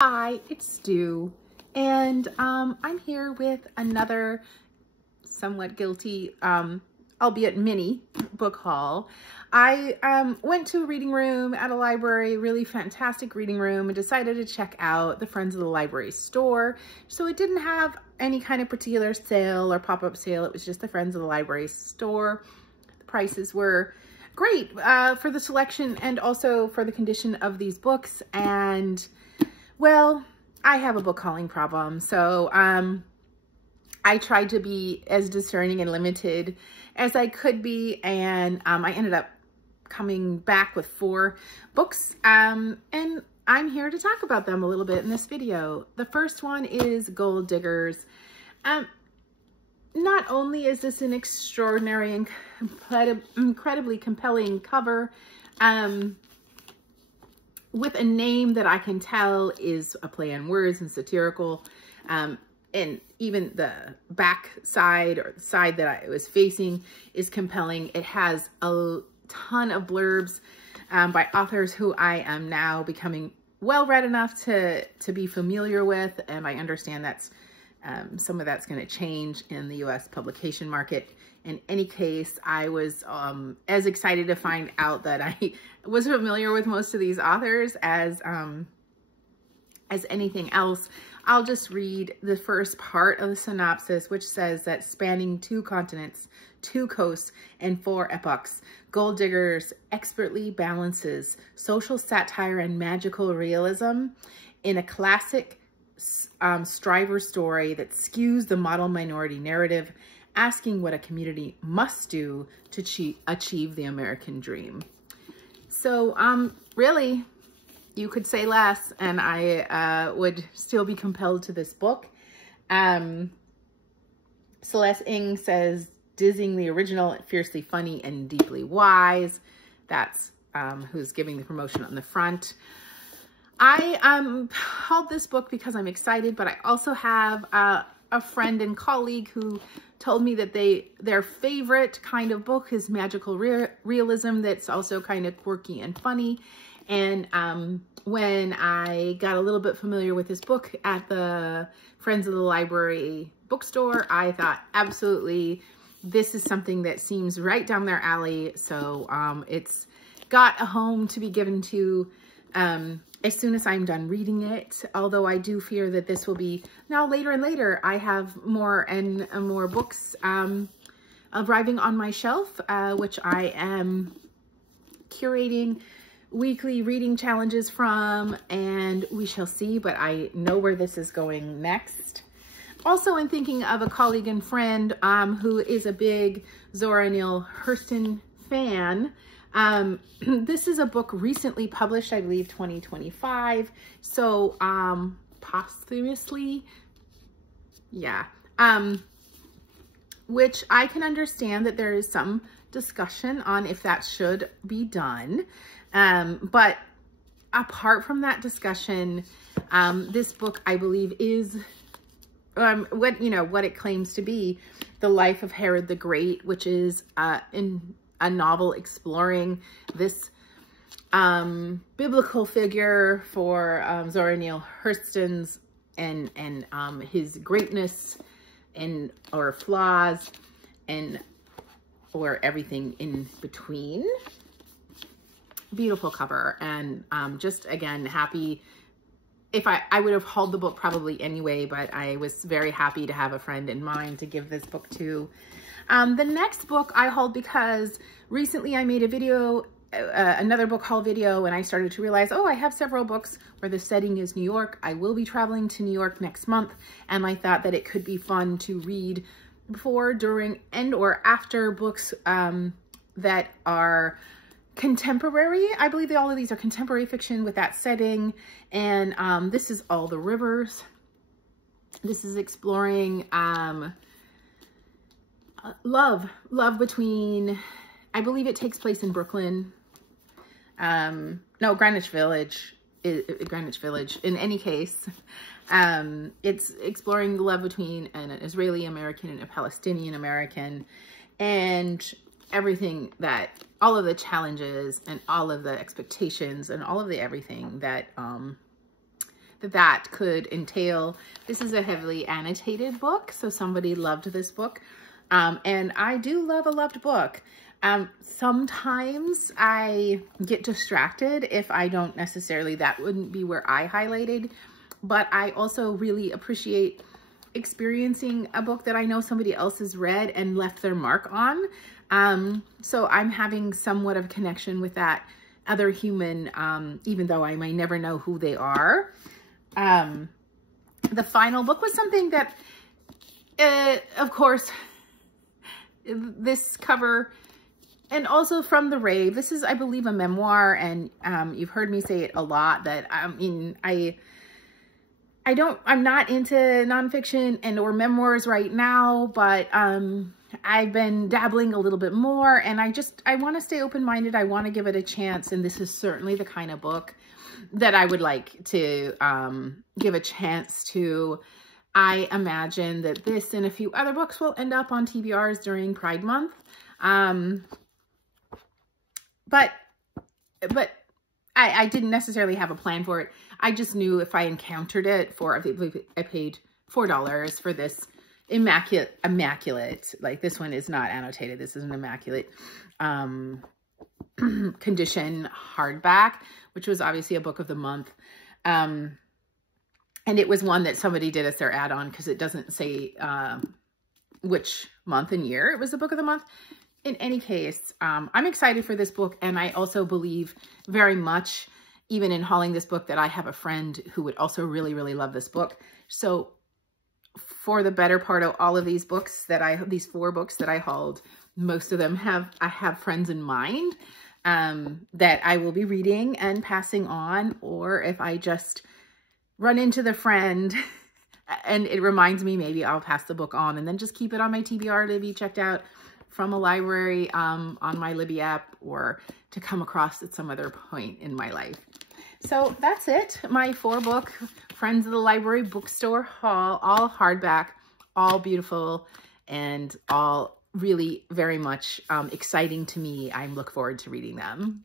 Hi, it's Stu, and I'm here with another somewhat guilty, albeit mini book haul. I went to a reading room at a library, really fantastic reading room, and decided to check out the Friends of the Library store. So it didn't have any kind of particular sale or pop-up sale. It was just the Friends of the Library store. The prices were great for the selection and also for the condition of these books. And well, I have a book hauling problem, so I tried to be as discerning and limited as I could be, and I ended up coming back with 4 books, and I'm here to talk about them a little bit in this video. The first one is Gold Diggers. Not only is this an extraordinary and incredibly compelling cover, with a name that I can tell is a play on words and satirical, and even the back side or the side that I was facing is compelling. It has a ton of blurbs by authors who I am now becoming well-read enough to be familiar with, and I understand that's some of that's going to change in the U.S. publication market. In any case, I was as excited to find out that I was familiar with most of these authors as anything else. I'll just read the first part of the synopsis, which says that spanning 2 continents, 2 coasts, and 4 epochs, Gold Diggers expertly balances social satire and magical realism in a classic striver story that skews the model minority narrative, asking what a community must do to achieve the American dream. So really, you could say less and I would still be compelled to this book. Celeste Ng says, "Dizzying the original, fiercely funny and deeply wise." That's who's giving the promotion on the front. I hauled this book because I'm excited, but I also have a friend and colleague who told me that their favorite kind of book is magical realism that's also kind of quirky and funny. And when I got a little bit familiar with this book at the Friends of the Library bookstore, I thought, absolutely, this is something that seems right down their alley. So it's got a home to be given to as soon as I'm done reading it, although I do fear that this will be now later and later. I have more and more books arriving on my shelf, which I am curating weekly reading challenges from, and we shall see, but I know where this is going next. Also, in thinking of a colleague and friend who is a big Zora Neale Hurston fan, this is a book recently published, I believe 2025, so posthumously, yeah, which I can understand that there is some discussion on if that should be done, but apart from that discussion, this book, I believe, is what it claims to be, the life of Herod the Great, which is in a novel exploring this biblical figure for Zora Neale Hurston's and his greatness or flaws or everything in between. Beautiful cover, and just again happy. If I would have hauled the book probably anyway, but I was very happy to have a friend in mind to give this book to. The next book I hauled because recently I made a video, another book haul video, and I started to realize, oh, I have several books where the setting is New York. I will be traveling to New York next month, and I thought that it could be fun to read before, during, and or after books that are contemporary. I believe all of these are contemporary fiction with that setting, and this is All the Rivers. This is exploring love between, I believe it takes place in Brooklyn. No, Greenwich Village. In any case, it's exploring the love between an Israeli American and a Palestinian American, and everything that, all of the challenges and all of the expectations and all of the everything that that could entail. This is a heavily annotated book, so somebody loved this book. And I do love a loved book. Sometimes I get distracted if I don't necessarily, that wouldn't be where I highlighted, but I also really appreciate experiencing a book that I know somebody else has read and left their mark on. So I'm having somewhat of a connection with that other human, even though I may never know who they are. The final book was something that, of course, this cover, and also From the Rave, this is, I believe, a memoir, and you've heard me say it a lot that, I'm not into nonfiction and or memoirs right now, but I've been dabbling a little bit more, and I want to stay open-minded. I want to give it a chance, and this is certainly the kind of book that I would like to give a chance to. I imagine that this and a few other books will end up on TBRs during Pride Month. But I didn't necessarily have a plan for it. I just knew if I encountered it I paid $4 for this immaculate, like this one is not annotated. This is an immaculate condition hardback, which was obviously a book of the month. And it was one that somebody did as their add-on because it doesn't say which month and year it was the book of the month. In any case, I'm excited for this book, and I also believe very much, even in hauling this book, that I have a friend who would also really, really love this book. So for the better part of all of these books these 4 books that I hauled, most of them I have friends in mind that I will be reading and passing on, or if I just run into the friend and it reminds me, maybe I'll pass the book on and then just keep it on my TBR to be checked out from a library on my Libby app, or to come across at some other point in my life. So that's it. My 4-book Friends of the Library Bookstore haul, all hardback, all beautiful, and all really very much exciting to me. I look forward to reading them.